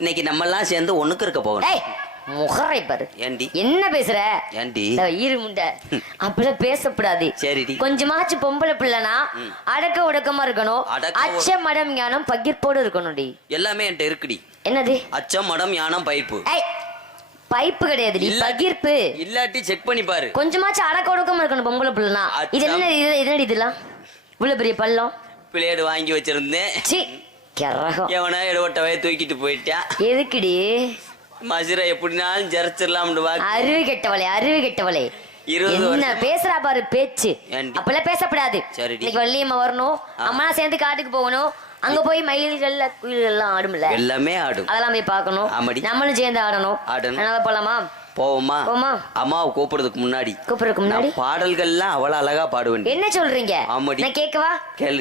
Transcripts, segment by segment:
இன்னைக்கு நம்ம எல்லாம் சேர்ந்து ஒண்ணுக்கு இருக்க போகணும். முகரை பாரு. ஏண்டி என்ன பேசுற? ஏண்டி ஈரு முண்டை அப்படிலாம் பேசப்படாது. சரிடி. கொஞ்சமாச்சு பொம்பளை பிள்ளைனா அடக்க உடக்கமா இருக்கணும். அச்சம் மடம் ஞானம் பகிர்ப்போடு இருக்கணும்டி. எல்லாமே என்கிட்ட இருக்குடி. என்னது? அச்சம் மடம் ஞானம் பைப்பு. பைப்பு கிடையாதுடி, பகிர்ப்பு. இல்லாட்டி செக் பண்ணி பாரு. கொஞ்சமாச்சு அடக்க உடக்கமா இருக்கணும் பொம்பளை பிள்ளைனா. இது என்ன? இது இதெல்லாம் இவ்வளவு பெரிய பள்ளம். பிளேடு வாங்கி வச்சிருந்தேன். எவனா இடவட்டவே தூக்கிட்டு போயிட்டான். எதுக்குடி? மசுரை எப்படினாலும் ஜெரச்சிடலாம்னு. அருவி கெட்டவளே, அருவி கெட்டவளே. என்ன பேசுறா பாரு பேச்சு. அப்பெல்லாம் பேசப்படாது. இன்னைக்கு வள்ளியம்மா வரணும், அம்மா சேர்ந்து காட்டுக்கு போகணும். அங்க போய் மயில்கள்ல குயில்கள் எல்லாம் ஆடும்ல, எல்லாமே ஆடும். அதெல்லாம் போய் பார்க்கணும். நம்மளும் சேர்ந்து ஆடணும். அதனால போலாமா? போவோமா? போமா. அம்மாவை கூப்பிடுறதுக்கு முன்னாடி பாடல்கள்லாம் அவ்வளவு அழகா பாடுவேன். என்ன சொல்றீங்க? நான் கேட்கவா?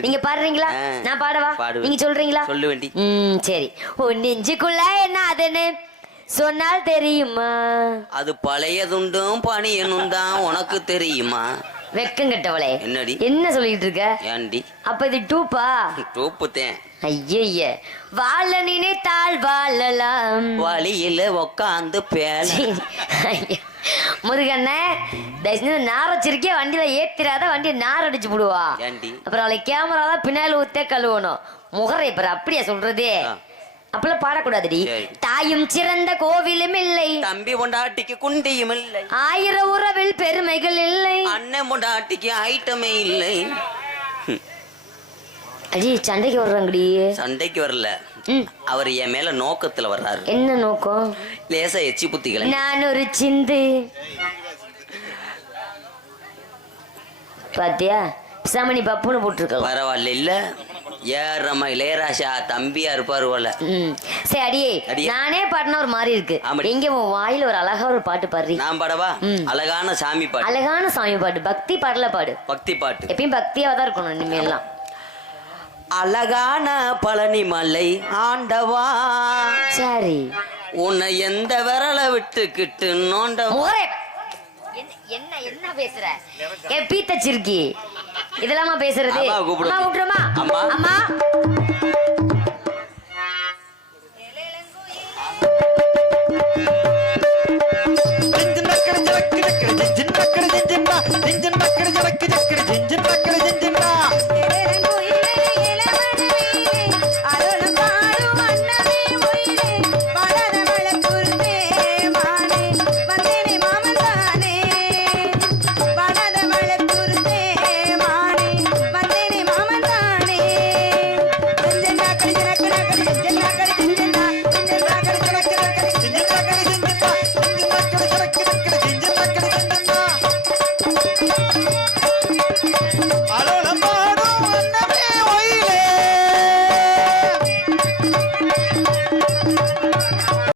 நீங்க பாடுறீங்களா? நான் பாடவா? நீங்க சொல்றீங்களா? சொல்ல வேண்டி. சரி. ஓ நெஞ்சுக்குள்ள என்ன அதுன்னு சொன்னால் தெரியுமா? அது பழையதுண்டும் பணியனும் தான் உனக்கு தெரியுமா? வெக்கம் கட்டவளே, என்னடி என்ன சொல்லிட்டு இருக்க? ஏண்டி அப்ப இது டூப்பா? டூப்புத்தேன். ஐய வாழ நினைத்தால் வாழலாம், வழியில உக்காந்து பேல. முருகண்ண தயவுசெய்து நார் வச்சிருக்கே, வண்டியில ஏத்திராத, வண்டியை நார் அடிச்சு விடுவா. அப்புறம் அவளை கேமரா தான் பின்னால ஊத்தே கழுவணும். முகரை பாரு. அப்படியா சொல்றதே? அப்பெல்லாம் பாடக்கூடாதுடி. தாயும் சிறந்த கோவிலும் இல்லை, தம்பி பொண்டாட்டிக்கு குண்டியும் இல்லை, 1000 உறவில் பெருமைகள் இல்லை, அண்ணன் பொண்டாட்டிக்கு ஐட்டமே இல்லை. அடி சண்டைக்கு வர்றாங்கடி. சண்டைக்கு வரல, அவர் என் மேல நோக்கத்துல வர்றாரு. என்ன நோக்கம்? லேசா எச்சி புத்திகளை. நான் ஒரு சிந்து பாத்தியா, பிசாமணி பப்புன்னு போட்டிருக்க. பரவாயில்ல இல்ல, ஏறமா இளையராஜா தம்பியா இருப்பாரு போல. சரி அடியே, நானே பாடினா ஒரு மாதிரி இருக்கு. எங்க உன் வாயில ஒரு அழகா ஒரு பாட்டு பாடுறீ. நான் பாடவா? அழகான சாமி பாட்டு. அழகான சாமி பாட்டு, பக்தி பாடல பாடு. பக்தி பாட்டு எப்பயும் பக்தியாவா தான் இருக்கணும் இனிமேல்லாம். அழகான பழனி மலை ஆண்டவா, சரி உன்னை எந்த விரலை விட்டுக்கிட்டு நோண்டவா. என்ன என்ன பேசுற? பீத்தச்சிருக்கி இதெல்லாம் பேசுறது. அம்மா கூப்பிடுமா? அம்மா